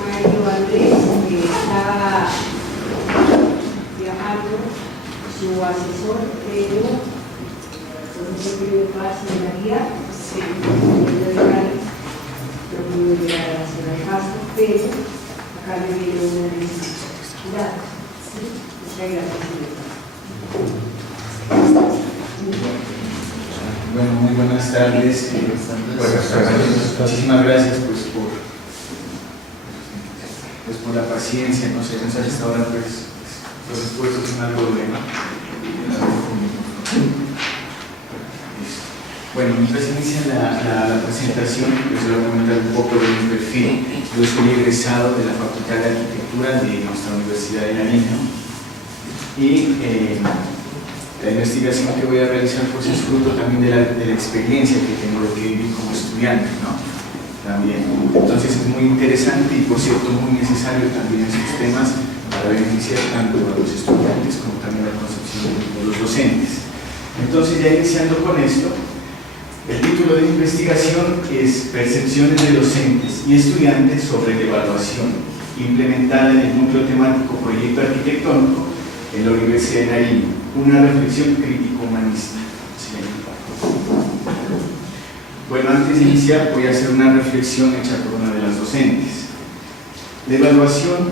Mario Andrés está viajando, su asesor, pero profesor de paz en la guía, lo pudo llegar a la ciudad de Pasto, pero acá le viene una necesidad. Muchas gracias. Bueno, muy buenas tardes. Muchísimas gracias por la paciencia. No sé, hasta ahora los esfuerzos son algo de más. Bueno, mientras inicia la presentación, les voy a comentar un poco de mi perfil. Yo soy egresado de la Facultad de Arquitectura de nuestra Universidad de Nariño y la investigación que voy a realizar pues, es fruto también de la experiencia que tengo de que viví como estudiante, ¿no? También. Entonces es muy interesante y por cierto muy necesario también estos temas para beneficiar tanto a los estudiantes como también a la concepción de los docentes. Entonces ya iniciando con esto, el título de investigación es Percepciones de docentes y estudiantes sobre la evaluación implementada en el núcleo temático Proyecto Arquitectónico en la Universidad de Nariño, una reflexión crítico-humanista. Bueno, antes de iniciar voy a hacer una reflexión hecha por una de las docentes. La evaluación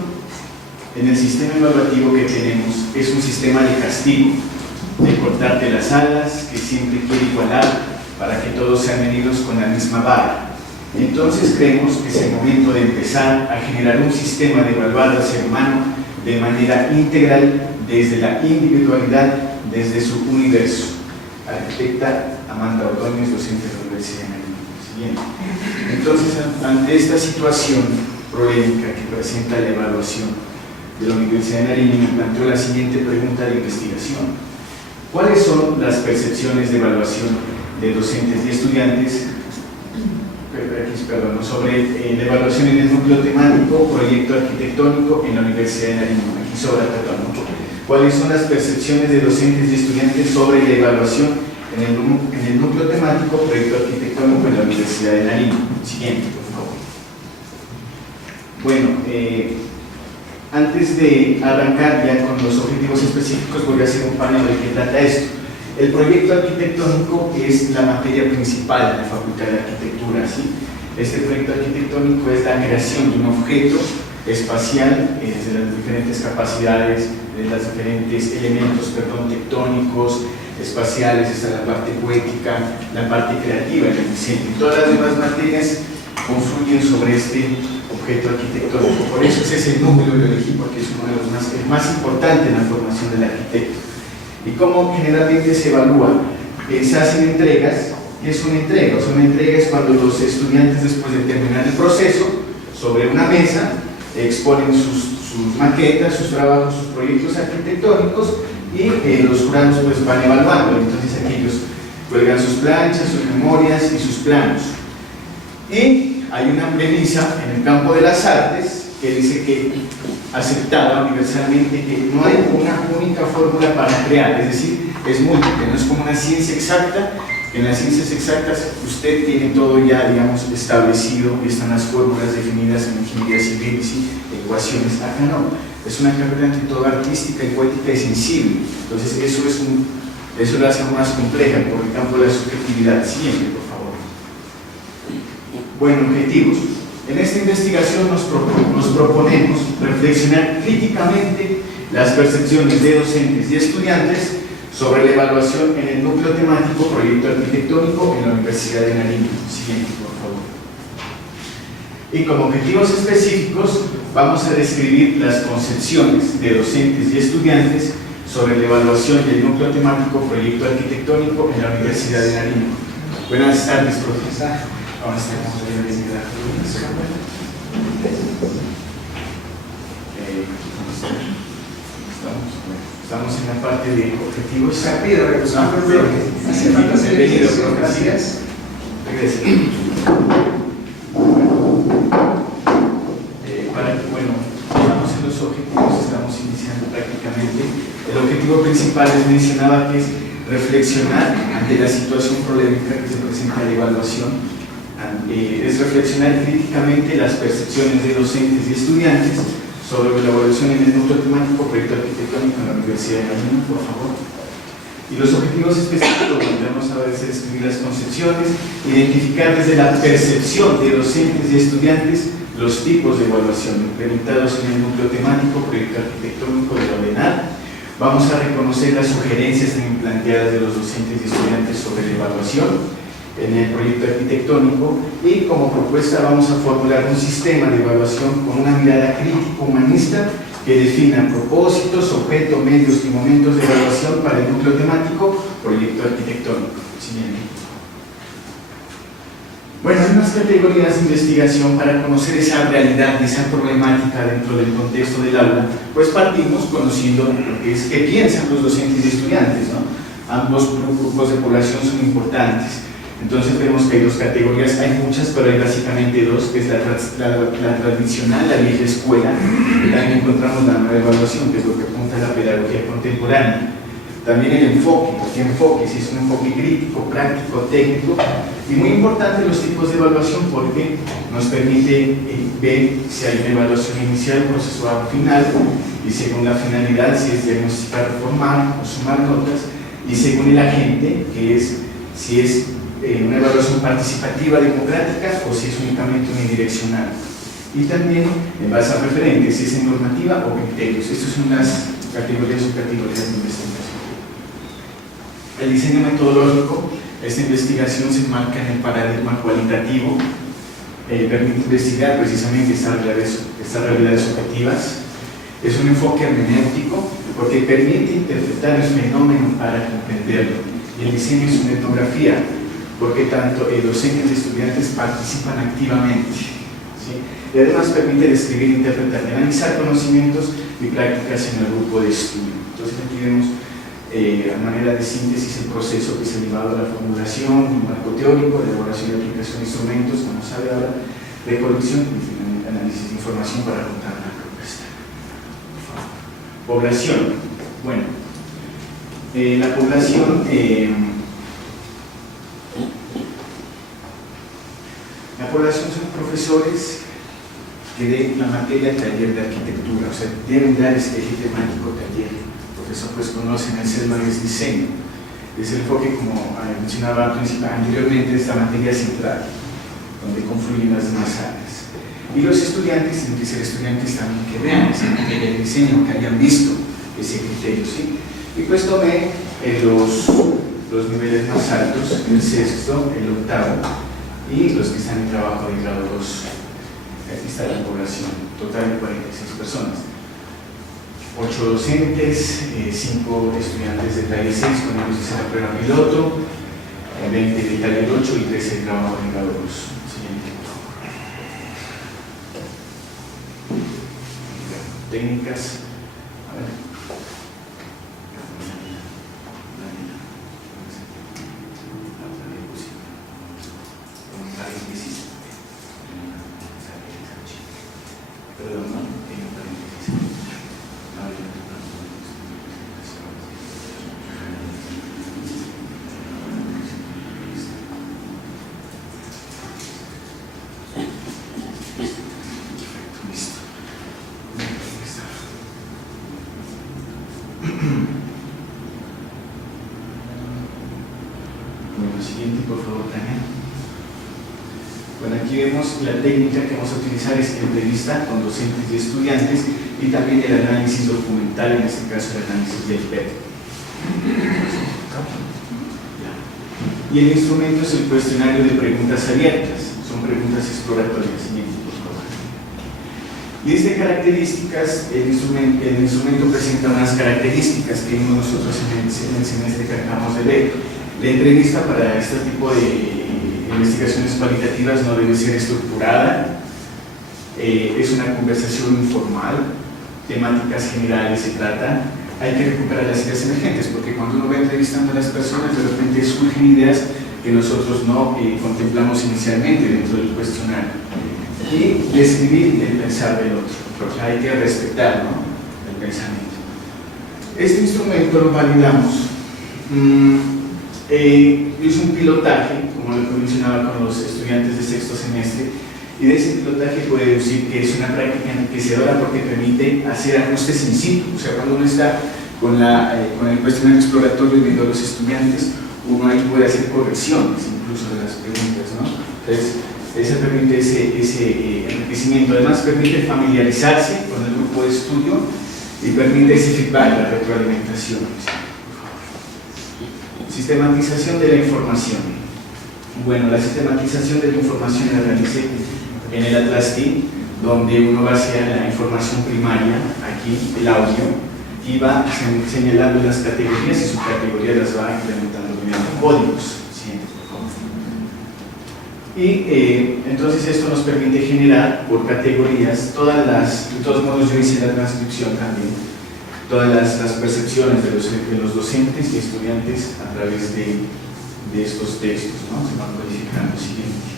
en el sistema evaluativo que tenemos es un sistema de castigo, de cortarte las alas, que siempre quiere igualar para que todos sean medidos con la misma vara. Entonces creemos que es el momento de empezar a generar un sistema de evaluar al ser humano de manera integral, desde la individualidad, desde su universo. Arquitecta Amanda Ordóñez, docente de la Universidad de Nariño. Siguiente. Entonces, ante esta situación polémica que presenta la evaluación de la Universidad de Nariño, me planteó la siguiente pregunta de investigación. ¿Cuáles son las percepciones de evaluación de docentes y estudiantes sobre la evaluación en el núcleo temático Proyecto Arquitectónico en la Universidad de Nariño? Aquí sobra, perdón. ¿Cuáles son las percepciones de docentes y estudiantes sobre la evaluación en el núcleo temático Proyecto Arquitectónico en la Universidad de Nariño? Siguiente, por favor. Bueno, antes de arrancar ya con los objetivos específicos, voy a hacer un paneo de qué trata esto. El proyecto arquitectónico es la materia principal de la Facultad de Arquitectura, ¿sí? Este proyecto arquitectónico es la creación de un objeto espacial de las diferentes capacidades, de los diferentes elementos tectónicos, espaciales. Está la parte poética, la parte creativa en el diseño. Y todas las demás materias confluyen sobre este objeto arquitectónico. Por eso ese es el núcleo que elegí, porque es uno de los más importantes en la formación del arquitecto. ¿Y cómo generalmente se evalúa? Se hacen entregas. ¿Qué es una entrega? O sea, una entrega es cuando los estudiantes, después de terminar el proceso, sobre una mesa, exponen sus maquetas, sus trabajos, sus proyectos arquitectónicos y los jurados pues, van evaluando. Entonces aquí ellos cuelgan sus planchas, sus memorias y sus planos. Y hay una premisa en el campo de las artes que dice que aceptada universalmente que no hay una única fórmula para crear, es decir, es múltiple, no es como una ciencia exacta, que en las ciencias exactas usted tiene todo ya, digamos, establecido y están las fórmulas definidas en ingeniería civil y ecuaciones. Acá no, es una carrera ante todo artística y poética y sensible, entonces eso lo hace aún más compleja por el campo de la subjetividad. Siguiente, por favor. Bueno, objetivos. En esta investigación nos proponemos reflexionar críticamente las percepciones de docentes y estudiantes sobre la evaluación en el núcleo temático Proyecto Arquitectónico en la Universidad de Nariño. Siguiente, por favor. Y como objetivos específicos vamos a describir las concepciones de docentes y estudiantes sobre la evaluación del núcleo temático Proyecto Arquitectónico en la Universidad de Nariño. Buenas tardes, profesor. Ahora estamos Estamos en la parte de objetivos. Rápido, Bienvenido, gracias. Bueno, estamos en los objetivos, estamos iniciando prácticamente. El objetivo principal les mencionaba que es reflexionar ante la situación polémica que se presenta en la evaluación es reflexionar críticamente las percepciones de docentes y estudiantes sobre la elaboración en el núcleo temático proyecto arquitectónico en la Universidad de Granada, por favor. Y los objetivos específicos, vamos a ver, es describir las concepciones, identificar desde la percepción de docentes y estudiantes los tipos de evaluación implementados en el núcleo temático proyecto arquitectónico de la ODENAD. Vamos a reconocer las sugerencias también planteadas de los docentes y estudiantes sobre la evaluación en el proyecto arquitectónico, y como propuesta vamos a formular un sistema de evaluación con una mirada crítico-humanista que defina propósitos, objeto, medios y momentos de evaluación para el núcleo temático proyecto arquitectónico. Siguiente. Bueno, hay unas categorías de investigación para conocer esa realidad, esa problemática dentro del contexto del aula. Pues partimos conociendo lo que es qué piensan los docentes y estudiantes, ¿no? Ambos grupos de población son importantes. Entonces vemos que hay dos categorías, hay muchas, pero hay básicamente dos, que es la tradicional, la vieja escuela, y también encontramos la nueva evaluación, que es lo que apunta a la pedagogía contemporánea. También el enfoque, si es un enfoque crítico, práctico, técnico, y muy importante los tipos de evaluación porque nos permite ver si hay una evaluación inicial, procesual, final, y según la finalidad, si es diagnosticar, reformar o sumar notas, y según el agente, que es si es una evaluación participativa, democrática, o si es únicamente unidireccional. Y también en base a referentes, si es en normativa o criterios. Estas son las categorías o categorías de investigación. El diseño metodológico, esta investigación se enmarca en el paradigma cualitativo, permite investigar precisamente estas realidades objetivas. Es un enfoque hermenéutico porque permite interpretar el fenómeno para comprenderlo. Y el diseño es una etnografía porque tanto docentes y estudiantes participan activamente, ¿sí? Y además permite describir, interpretar y analizar conocimientos y prácticas en el grupo de estudio. Entonces aquí vemos a manera de síntesis el proceso que se ha llevado a la formulación, un marco teórico, de elaboración y aplicación de instrumentos, como sabe ahora, recolección y finalmente análisis de información para contar la propuesta. Población. Bueno, la población son profesores que den la materia taller de arquitectura, o sea, deben dar este eje temático taller. El profesor pues conocen el CESMA, es diseño. Es el enfoque, como mencionaba anteriormente, es la materia central, donde confluyen las demás áreas. Y los estudiantes, tienen que ser estudiantes también que vean esa materia de diseño, que hayan visto ese criterio, ¿sí? Y pues tomé los niveles más altos, el sexto, el octavo, y los que están en trabajo de grado 2. Aquí está la población, total de 46 personas. 8 docentes, 5 estudiantes de taller 6, con ellos hice la prueba piloto, 20 de taller 8 y 13 de trabajo de grado 2. Siguiente. Técnicas. A ver. Por favor, Tania. Bueno, aquí vemos la técnica que vamos a utilizar, es entrevista con docentes y estudiantes y también el análisis documental, en este caso el análisis del PET. Y el instrumento es el cuestionario de preguntas abiertas, son preguntas exploratorias. Siguiente, por favor. Y desde características, el instrumento presenta unas características que vimos nosotros en el semestre que acabamos de ver. La entrevista para este tipo de investigaciones cualitativas no debe ser estructurada, es una conversación informal, temáticas generales se trata, hay que recuperar las ideas emergentes, porque cuando uno va entrevistando a las personas, de repente surgen ideas que nosotros no contemplamos inicialmente dentro del cuestionario. Y describir el pensar del otro, porque hay que respetar, ¿no?, el pensamiento. Este instrumento lo validamos. Es un pilotaje, como como lo mencionaba con los estudiantes de sexto semestre, y de ese pilotaje puede decir que es una práctica enriquecedora porque permite hacer ajustes in situ, o sea, cuando uno está con el cuestionario exploratorio viendo a los estudiantes, uno ahí puede hacer correcciones incluso de las preguntas, ¿no? Entonces, eso permite ese enriquecimiento. Además, permite familiarizarse con el grupo de estudio y permite ese feedback, la retroalimentación. Sistematización de la información. Bueno, la sistematización de la información la realicé en el Atlas TI, donde uno va hacia la información primaria, aquí el audio, y va señalando las categorías y sus categorías las va implementando mediante códigos. Siguiente, por favor. Y entonces esto nos permite generar por categorías de todos modos yo hice la transcripción también, todas las percepciones de los docentes y estudiantes a través de estos textos, ¿no? Se van codificando. Siguiente.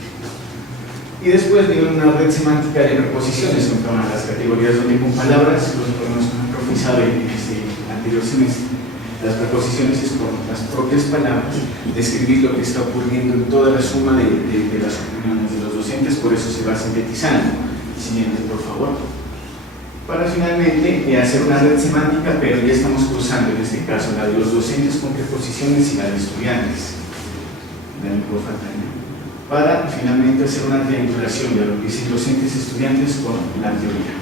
Y después viene una red semántica de preposiciones, son las categorías donde con palabras, los hemos profesado en este anterior semestre. Las preposiciones es con las propias palabras describir lo que está ocurriendo en toda la suma de las opiniones de los docentes, por eso se va sintetizando. Siguiente, por favor. Para finalmente hacer una red semántica, pero ya estamos cruzando en este caso la de los docentes con preposiciones y la de estudiantes. Para finalmente hacer una triangulación de lo que dicen docentes y estudiantes con la teoría.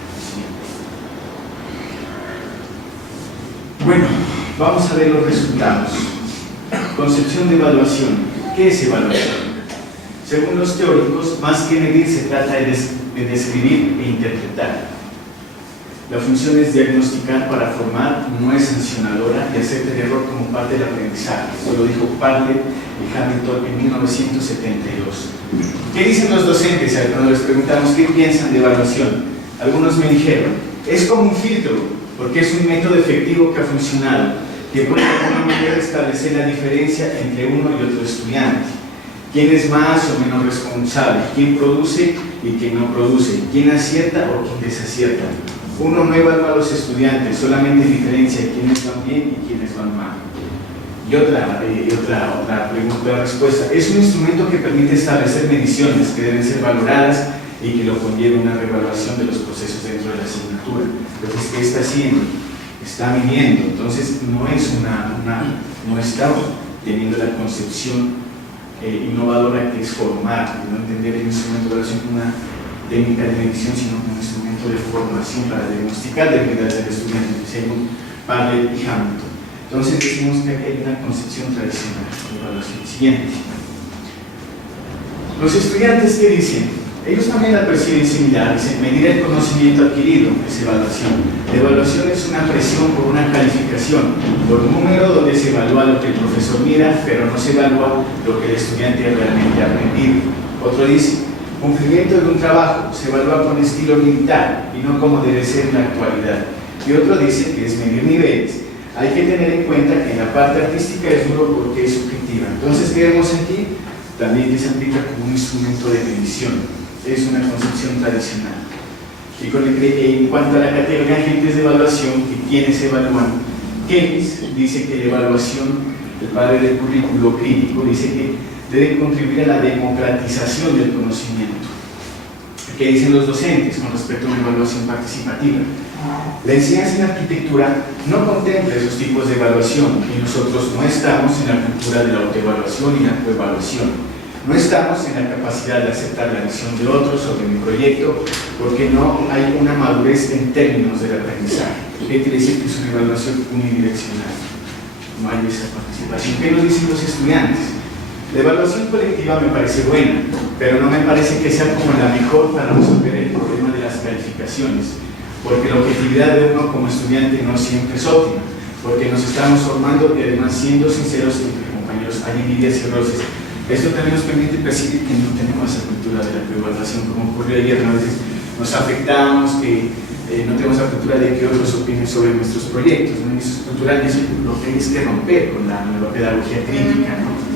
Bueno, vamos a ver los resultados. Concepción de evaluación. ¿Qué es evaluación? Según los teóricos, más que medir se trata de describir e interpretar. La función es diagnosticar para formar, no es sancionadora y acepta el error como parte del aprendizaje. Eso lo dijo Bartlett y Hamilton en 1972. ¿Qué dicen los docentes? Cuando les preguntamos qué piensan de evaluación, algunos me dijeron, es como un filtro, porque es un método efectivo que ha funcionado, que puede de alguna manera establecer la diferencia entre uno y otro estudiante. ¿Quién es más o menos responsable? ¿Quién produce y quién no produce? ¿Quién acierta o quién desacierta? Uno no evalúa a los estudiantes, solamente diferencia quiénes van bien y quiénes van mal. Y otra pregunta, respuesta. Es un instrumento que permite establecer mediciones que deben ser valoradas y que lo conlleva una reevaluación de los procesos dentro de la asignatura. Entonces, ¿qué está haciendo? Está midiendo. Entonces, no está teniendo la concepción innovadora que es formar, no entender el instrumento de evaluación como una técnica de medición, sino como un instrumento de formación para diagnosticar debilidades del estudiante, según Bartlett y Hamilton. Entonces decimos que aquí hay una concepción tradicional de evaluación. Siguiente. Los estudiantes, ¿qué dicen? Ellos también la perciben similar, dicen medir el conocimiento adquirido, es evaluación. La evaluación es una presión por una calificación, por un número donde se evalúa lo que el profesor mira, pero no se evalúa lo que el estudiante realmente ha aprendido. Otro dice, cumplimiento de un trabajo se evalúa con estilo militar y no como debe ser en la actualidad. Y otro dice que es medir niveles. Hay que tener en cuenta que la parte artística es duro porque es subjetiva. Entonces, ¿qué vemos aquí? También que se aplica como un instrumento de medición. Es una concepción tradicional. Y en cuanto a la categoría de agentes de evaluación, que quienes evalúan, Keynes dice que la evaluación, el padre del currículo crítico, dice que debe contribuir a la democratización del conocimiento. ¿Qué dicen los docentes con respecto a una evaluación participativa? La enseñanza en arquitectura no contempla esos tipos de evaluación y nosotros no estamos en la cultura de la autoevaluación y la coevaluación. No estamos en la capacidad de aceptar la visión de otros sobre mi proyecto porque no hay una madurez en términos del aprendizaje. ¿Qué quiere decir que es una evaluación unidireccional? No hay esa participación. ¿Qué nos dicen los estudiantes? La evaluación colectiva me parece buena, pero no me parece que sea como la mejor para resolver el problema de las calificaciones, porque la objetividad de uno como estudiante no siempre es óptima, porque nos estamos formando y además siendo sinceros entre compañeros hay envidias y roces. Esto también nos permite percibir que no tenemos esa cultura de la coevaluación, como ocurrió ayer, a veces nos afectamos, que no tenemos la cultura de que otros opinen sobre nuestros proyectos, ¿no? Y eso es cultural y eso lo que hay que romper con la nueva pedagogía crítica, ¿no?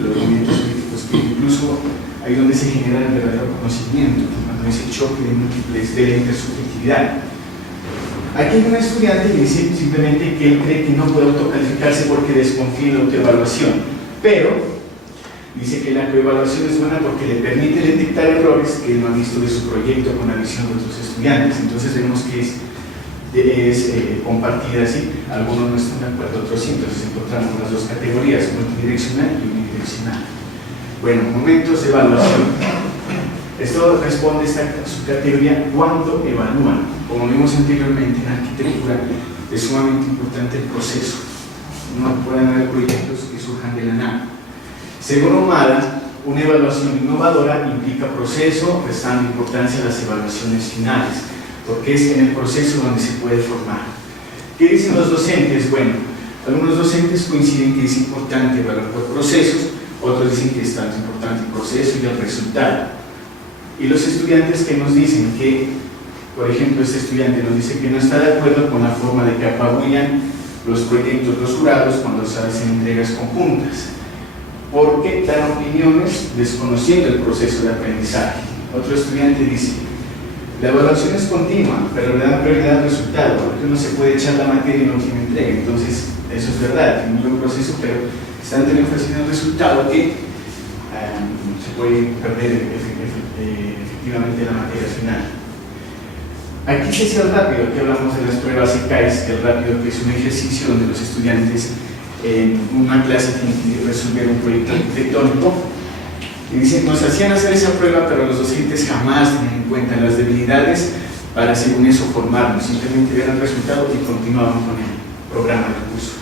Los movimientos críticos, que incluso ahí donde se genera el verdadero conocimiento, cuando es el choque de múltiples de la intersubjetividad. Aquí hay un estudiante que dice simplemente que él cree que no puede autocalificarse porque desconfía en la autoevaluación, pero Dice que la coevaluación es buena porque le permite detectar errores que no ha visto de su proyecto con la visión de otros estudiantes. Entonces vemos que es compartida así, algunos no están de acuerdo, otros sí. Entonces encontramos las dos categorías, multidireccional y unidireccional. Bueno, momentos de evaluación. Esto responde a su categoría cuando evalúan. Como vimos anteriormente en arquitectura, es sumamente importante el proceso. No pueden haber proyectos que surjan de la nada. Según Ahumada, una evaluación innovadora implica proceso, restando importancia a las evaluaciones finales, porque es en el proceso donde se puede formar. ¿Qué dicen los docentes? Bueno, algunos docentes coinciden que es importante evaluar por procesos, otros dicen que es tan importante el proceso y el resultado. Y los estudiantes que nos dicen que, por ejemplo, este estudiante nos dice que no está de acuerdo con la forma de que apabullan los proyectos los jurados cuando se hacen entregas conjuntas, porque dan opiniones desconociendo el proceso de aprendizaje. Otro estudiante dice, la evaluación es continua, pero le dan prioridad al resultado, porque uno se puede echar la materia y no tiene entrega. Entonces, eso es verdad, tiene un buen proceso, pero están ofreciendo un resultado que se puede perder efectivamente la materia final. Aquí se hace el rápido, aquí hablamos de las pruebas ECAES, el rápido que es un ejercicio donde los estudiantes en una clase tienen que resolver un proyecto arquitectónico y dicen, nos hacían hacer esa prueba, pero los docentes jamás tenían en cuenta las debilidades para según eso formarnos, simplemente ver el resultado y continuaban con el programa del curso.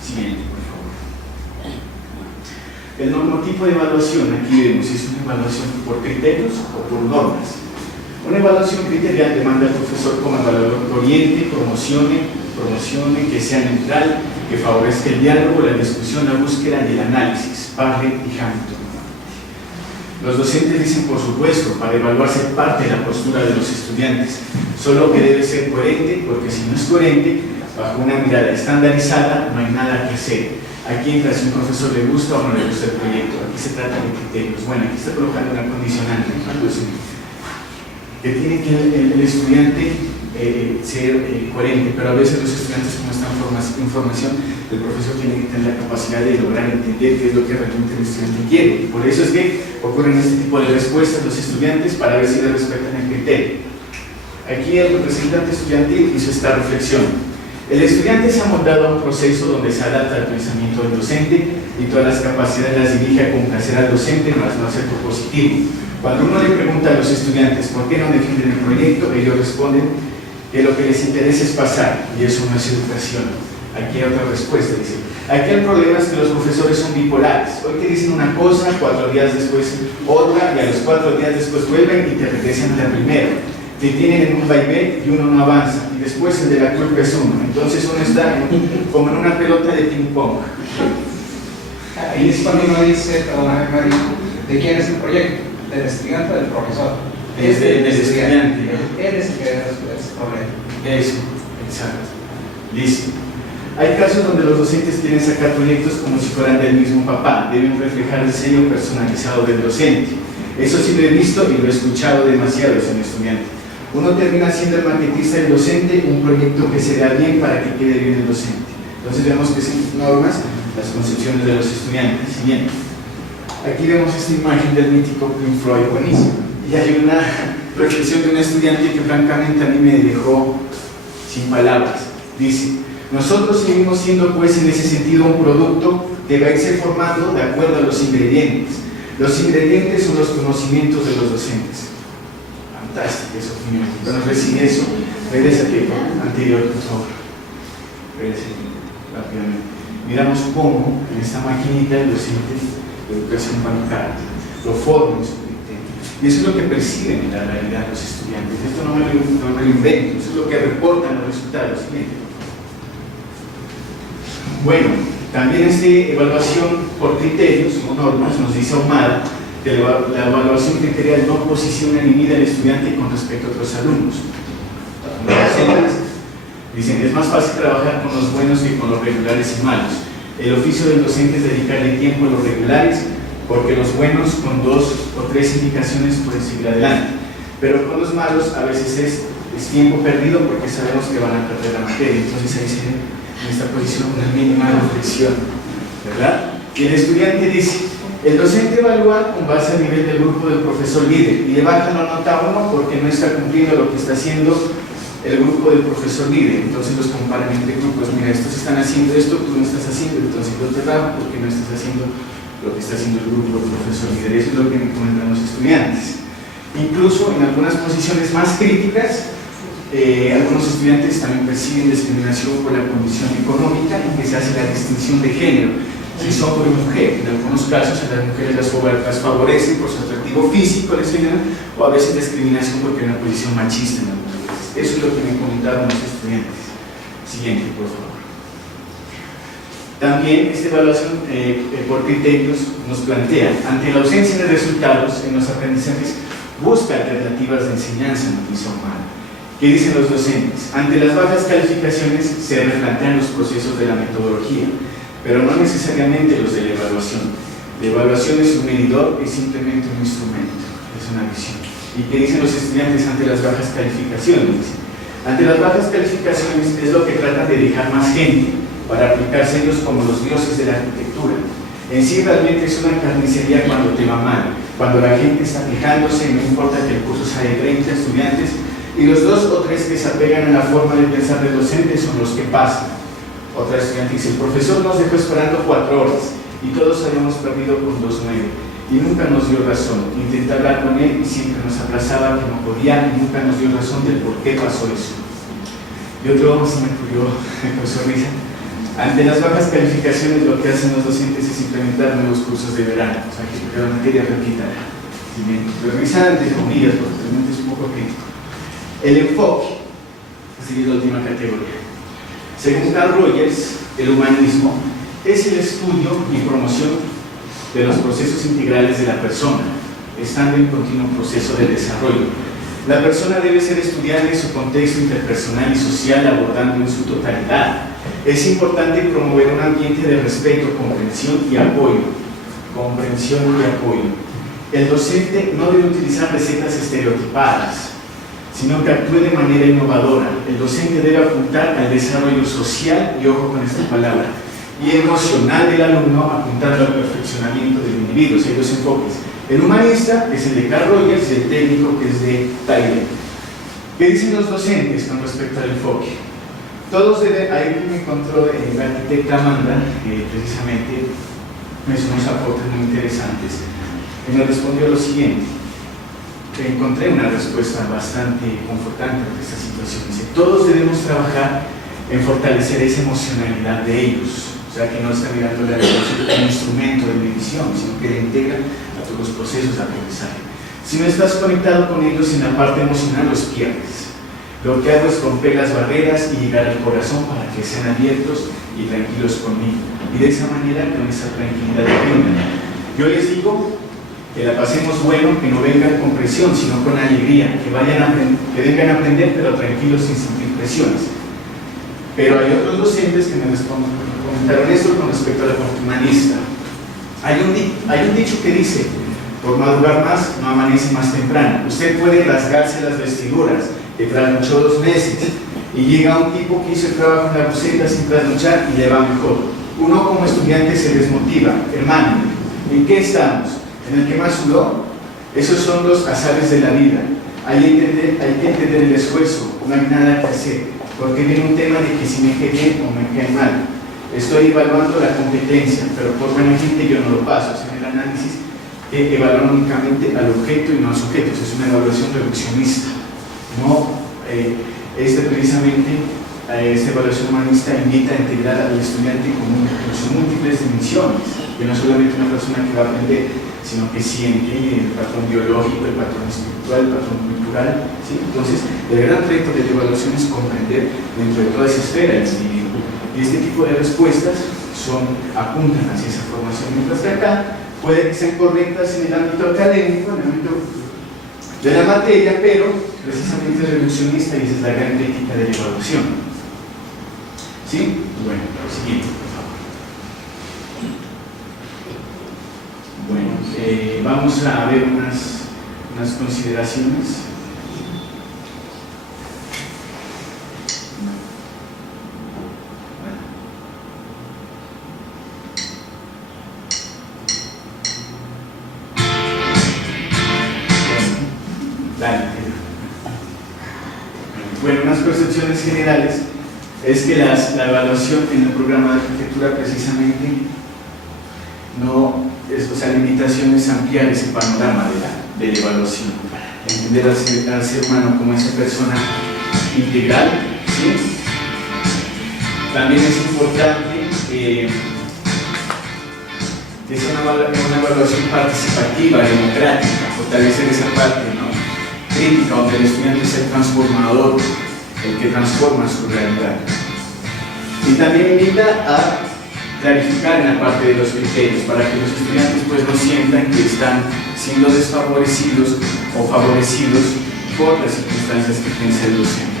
Siguiente, por favor. El normotipo de evaluación, aquí vemos si es una evaluación por criterios o por normas. Una evaluación criterial demanda al profesor como evaluador que oriente, promocione, que sea neutral, que favorezca el diálogo, la discusión, la búsqueda y el análisis. Barrett y Hamilton. Los docentes dicen, por supuesto, para evaluarse parte de la postura de los estudiantes, solo que debe ser coherente, porque si no es coherente, bajo una mirada estandarizada, no hay nada que hacer. Aquí entra si un profesor le gusta o no le gusta el proyecto. Aquí se trata de criterios. Bueno, aquí está colocando una condicionante, que tiene que el estudiante ser coherente, pero a veces los estudiantes, como están en formación, el profesor tiene que tener la capacidad de lograr entender qué es lo que realmente el estudiante quiere. Y por eso es que ocurren este tipo de respuestas los estudiantes para ver si le respetan el criterio. Aquí el representante estudiantil hizo esta reflexión. El estudiante se ha moldado a un proceso donde se adapta al pensamiento del docente y todas las capacidades las dirige a complacer al docente, más no a ser propositivo. Cuando uno le pregunta a los estudiantes por qué no defienden el proyecto, ellos responden que lo que les interesa es pasar, y eso no es educación. Aquí hay otra respuesta, dice. Aquí el problema es que los profesores son bipolares. Hoy te dicen una cosa, 4 días después otra, y a los 4 días después vuelven y te regresan a la primera. Te tienen en un vaivén y uno no avanza, y después el de la culpa es uno. Entonces uno está como en una pelota de ping pong. Ahí es cuando uno dice, perdóname Mario, ¿de quién es el proyecto? ¿Del estudiante o del profesor? Es del estudiante. Él es el que resuelve ese problema. Eso, exacto. Listo. Hay casos donde los docentes quieren sacar proyectos como si fueran del mismo papá, deben reflejar el sello personalizado del docente. Eso sí lo he visto y lo he escuchado demasiado en estudiante. Uno termina siendo el maquetista del docente, un proyecto que se da bien para que quede bien el docente. Entonces vemos que son normas, las concepciones de los estudiantes. Bien. Aquí vemos esta imagen del mítico Pink Floyd, buenísimo. Y hay una reflexión de un estudiante que francamente a mí me dejó sin palabras. Dice, nosotros seguimos siendo pues en ese sentido un producto que va a irse formando de acuerdo a los ingredientes. Los ingredientes son los conocimientos de los docentes. Fantástica esa opinión. Bueno, recién eso, regrésate anterior, por favor. Regrésate rápidamente. Miramos cómo en esta maquinita el docente de educación bancaria lo forma en su criterio. Y eso es lo que perciben en la realidad los estudiantes. Esto no me lo invento, eso es lo que reportan los resultados. Bueno, también esta evaluación por criterios o normas nos dice Ahumada que la evaluación criterial no posiciona ni mide al estudiante con respecto a otros alumnos. Dicen, es más fácil trabajar con los buenos que con los regulares y malos. El oficio del docente es dedicarle tiempo a los regulares, porque los buenos con 2 o 3 indicaciones pueden seguir adelante. Pero con los malos a veces es tiempo perdido porque sabemos que van a perder la materia. Entonces ahí se ve en esta posición una mínima reflexión, ¿verdad? Y el estudiante dice, El docente evalúa con base al nivel del grupo del profesor líder y le baja la nota a uno porque no está cumpliendo lo que está haciendo el grupo del profesor líder. Entonces los comparan entre grupos. Mira, estos están haciendo esto, tú no estás haciendo, entonces yo te bajo porque no estás haciendo lo que está haciendo el grupo del profesor líder. Eso es lo que me comentan los estudiantes. Incluso en algunas posiciones más críticas, algunos estudiantes también perciben discriminación por la condición económica en que se hace la distinción de género. Si son por mujer, en algunos casos a las mujeres las favorecen por su atractivo físico, les señalan, o a veces discriminación porque hay una posición machista en algunas veces. Eso es lo que me comentaron los estudiantes. Siguiente, por favor. También esta evaluación por criterios nos plantea, ante la ausencia de resultados en los aprendizajes, busca alternativas de enseñanza, nos dice Omar. ¿Qué dicen los docentes? Ante las bajas calificaciones se replantean los procesos de la metodología, pero no necesariamente los de la evaluación. La evaluación es un medidor, es simplemente un instrumento, es una visión. ¿Y qué dicen los estudiantes ante las bajas calificaciones? Ante las bajas calificaciones es lo que tratan de dejar más gente para aplicarse ellos como los dioses de la arquitectura. En sí realmente es una carnicería cuando te va mal, cuando la gente está quejándose, no importa que el curso sea de 30 estudiantes, y los 2 o 3 que se apegan a la forma de pensar del docente son los que pasan. Otra estudiante dice, el profesor nos dejó esperando 4 horas y todos habíamos perdido con 2.9 y nunca nos dio razón. Intenté hablar con él y siempre nos aplazaba que no podía y nunca nos dio razón del por qué pasó eso. Y otro se me ocurrió, me causó risa. Ante las bajas calificaciones lo que hacen los docentes es implementar nuevos cursos de verano, o sea que la materia repita. Risa entre comillas, porque realmente es un poco crítico. El enfoque, así es la última categoría. Según Carl Rogers, el humanismo es el estudio y promoción de los procesos integrales de la persona, estando en continuo proceso de desarrollo. La persona debe ser estudiada en su contexto interpersonal y social, abordando en su totalidad. Es importante promover un ambiente de respeto, comprensión y apoyo. Comprensión y apoyo. El docente no debe utilizar recetas estereotipadas, sino que actúe de manera innovadora. El docente debe apuntar al desarrollo social, y ojo con esta palabra, y emocional del alumno, apuntando al perfeccionamiento del individuo. O sea, hay 2 enfoques. El humanista, que es el de Carl Rogers, y el técnico, que es de Tyler. ¿Qué dicen los docentes con respecto al enfoque? Todos deben, ahí me encontró la arquitecta Amanda, precisamente, me hizo unos aportes muy interesantes, y me respondió lo siguiente. Encontré una respuesta bastante confortante ante esta situación. Dice, todos debemos trabajar en fortalecer esa emocionalidad de ellos, o sea que no está mirando la evaluación como un instrumento de medición, sino que la integra a todos los procesos de aprendizaje. Si no estás conectado con ellos en la parte emocional, los pierdes. Lo que hago es romper las barreras y llegar al corazón para que sean abiertos y tranquilos conmigo, y de esa manera con esa tranquilidad aprendan. Yo les digo que la pasemos bueno, que no vengan con presión, sino con alegría, que vengan a aprender, pero tranquilos, sin sentir presiones. Pero hay otros docentes que me comentaron esto con respecto a la parte humanista. Hay un dicho que dice, por madurar más, no amanece más temprano. Usted puede rasgarse las vestiduras, que trasnochó 2 meses, y llega un tipo que hizo el trabajo en la buceta sin trasnochar y le va mejor. Uno como estudiante se desmotiva. Hermano, ¿en qué estamos? ¿En el que más sudó? Esos son los azares de la vida. Hay que entender el esfuerzo, no hay nada que hacer, porque viene un tema de que si me cae bien o me cae mal. Estoy evaluando la competencia, pero por buena gente yo no lo paso. O sea, en el análisis evalúan únicamente al objeto y no a los objetos. Es una evaluación reduccionista. No, precisamente, esta evaluación humanista invita a integrar al estudiante con sus múltiples dimensiones, que no solamente una persona que va a aprender, sino que siente el patrón biológico, el patrón espiritual, el patrón cultural, ¿sí? Entonces, el gran reto de la evaluación es comprender dentro de toda esa esfera el individuo. Y este tipo de respuestas apuntan hacia esa formación, mientras que acá puede que sean correctas en el ámbito académico, en el ámbito de la materia, pero precisamente es reduccionista y esa es la gran crítica de la evaluación. ¿Sí? Bueno, siguiente, por favor. Bueno, vamos a ver unas consideraciones. Dale. Bueno, unas percepciones generales es que la evaluación en el programa de arquitectura precisamente no es, o sea, la invitación es ampliar ese panorama de la evaluación, entender al ser humano como esa persona integral, ¿sí? También es importante que sea una evaluación participativa, democrática, fortalecer esa parte, ¿no?, crítica, donde el estudiante es el transformador, el que transforma su realidad. Y también invita a clarificar en la parte de los criterios para que los estudiantes pues no sientan que están siendo desfavorecidos o favorecidos por las circunstancias que piensa el docente.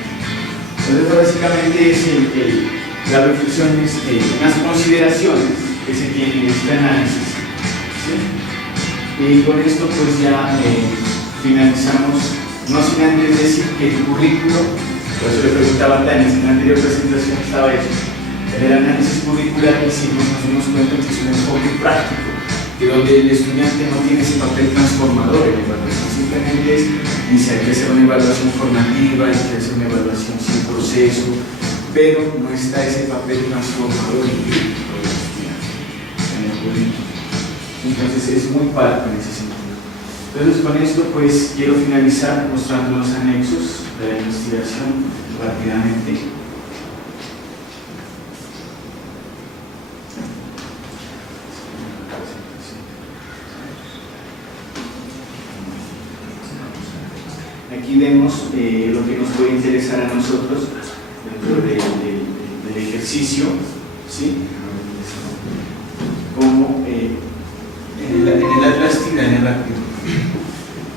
Entonces básicamente es la reflexión, las consideraciones que se tienen en este análisis, ¿sí? Y con esto pues ya finalizamos, no sin antes decir que el currículo, por eso le preguntaba a Tania, en la anterior presentación estaba eso. En el análisis curricular que hicimos nos dimos cuenta que es un enfoque práctico, que donde el estudiante no tiene ese papel transformador en la evaluación, simplemente es, dice, hay que hacer una evaluación formativa, hay que hacer una evaluación sin proceso, pero no está ese papel transformador en el estudiante, en el currículo. Entonces es muy parco en ese sentido. Entonces con esto pues quiero finalizar mostrando los anexos de la investigación rápidamente. Aquí vemos lo que nos puede interesar a nosotros dentro del ejercicio, ¿sí? Como en el atlas rápido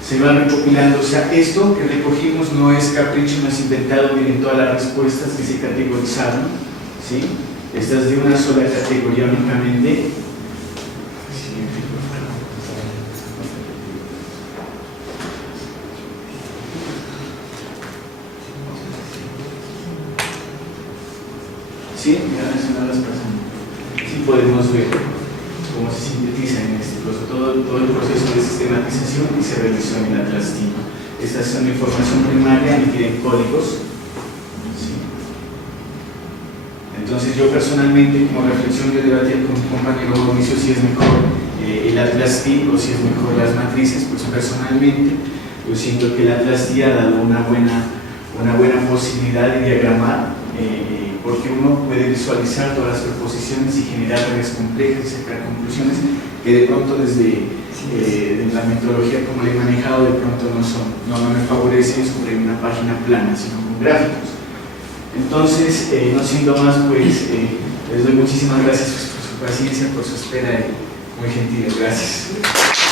se va recopilando, o sea, esto que recogimos no es capricho, no es inventado, miren todas las respuestas que se categorizaron, ¿sí? Estas de una sola categoría únicamente. Sí, mira, eso no las personas. Sí podemos ver cómo se sintetiza en este proceso, todo el proceso de sistematización y se realizó en el atlas TIM. Esta es una información primaria emitida en códigos. ¿Sí? Entonces yo personalmente, como reflexión, yo debatía con mi compañero Mauricio si es mejor el atlas TIM o si es mejor las matrices. Pues personalmente yo siento que el atlas TIM ha dado una buena posibilidad de diagramar, porque uno puede visualizar todas las proposiciones y generar redes complejas y sacar conclusiones que de pronto desde la metodología como la he manejado de pronto no me favorece sobre una página plana, sino con gráficos. Entonces, no siendo más, pues les doy muchísimas gracias por su paciencia, por su espera y muy gentiles. Gracias.